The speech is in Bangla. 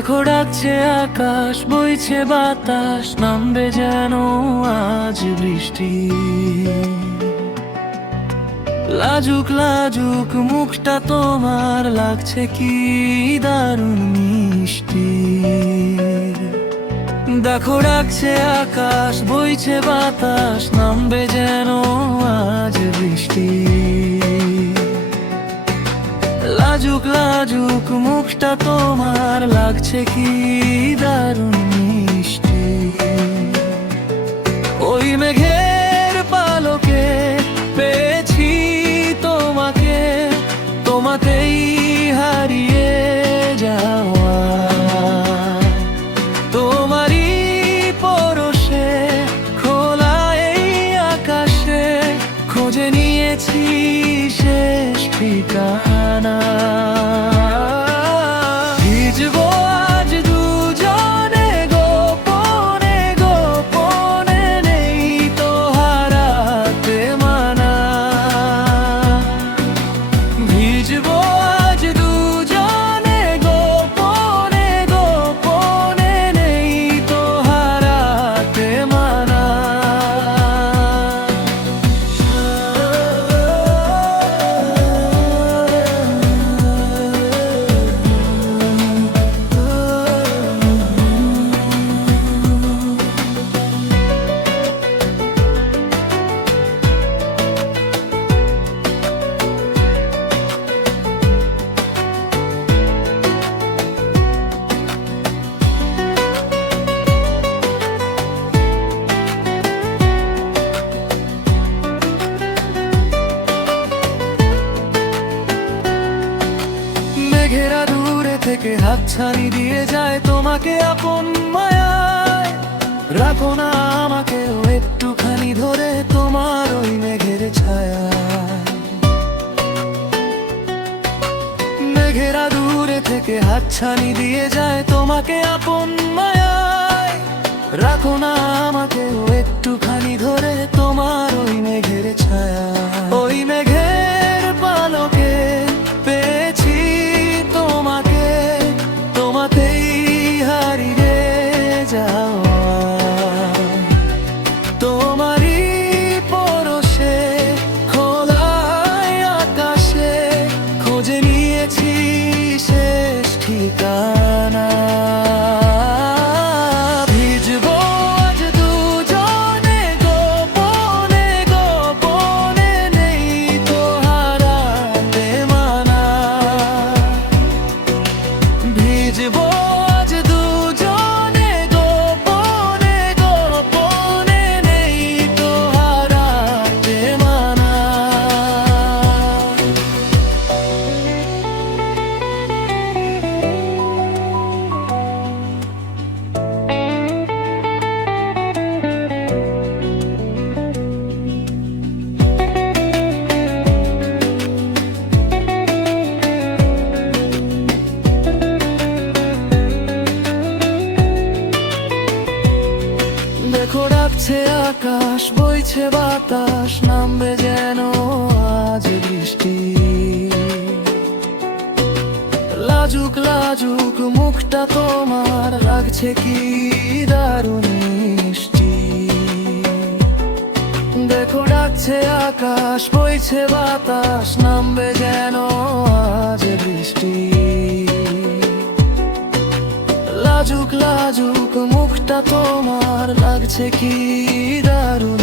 দেখো ডাকছে আকাশ, বইছে বাতাস, নামবে যেন আজ বৃষ্টি। লাজুক লাজুক মুখটা তোমার, লাগছে কি দারুণ মিষ্টি। দেখো ডাকছে আকাশ, বইছে বাতাস, নামবে যেন আজ বৃষ্টি। লাজুক লাজুক মুখটা তোমার, লাগছে কি দারুণ মিষ্টি। ওই মেঘের পালকে পেয়েছি তোমাকে, তোমাতেই হারিয়ে যাওয়া। তোমারই পরশে খোলা এই আকাশে, খুঁজে নিয়েছি শেষ ঠিকানা। ভিজবো আজ দুজনে গোপনে গোপনে, নেই তো হারাতে মানা। ভিজবো আজ দুজনে গোপনে গোপনে, নেই তো হারাতে মানা। মেঘেরা দূরে থেকে হাতছানি দিয়ে যায় তোমাকে আপন মায়ায়। রাখো না আমাকেও একটুখানি ধরে তোমার ওই মেঘের ছায়ায়। মেঘেরা দূরে থেকে হাতছানি দিয়ে যায় তোমাকে আপন মায়ায়। রাখো না আমাকেও একটুখানি ধরে তোমার ওই মেঘের ছায়ায়। ওই মেঘের পালকে পেয়েছি তোমাকে, তোমাতেই হারিয়ে যাওয়া। তোমারই পরশে খোলা আকাশে, খুঁজে নিয়েছি শেষ ঠিকানা। ভিজবো আজ দুজনে গোপনে গোপনে, নেই তো হারাতে মানা। ভিজবো আজ দুজনে গোপনে গোপনে, নেই তো হারাতে মানা। দেখো ডাকছে আকাশ, বইছে বাতাস, নামবে যেন আজ বৃষ্টি। লাজুক লাজুক মুখটা তোমার, লাগছে কি দারুণ মিষ্টি। দেখো ডাকছে আকাশ, বইছে বাতাস, নামবে যেন আজ বৃষ্টি। লাজুক লাজুক মুখটা তোমার, লাগছে কি দারুণ।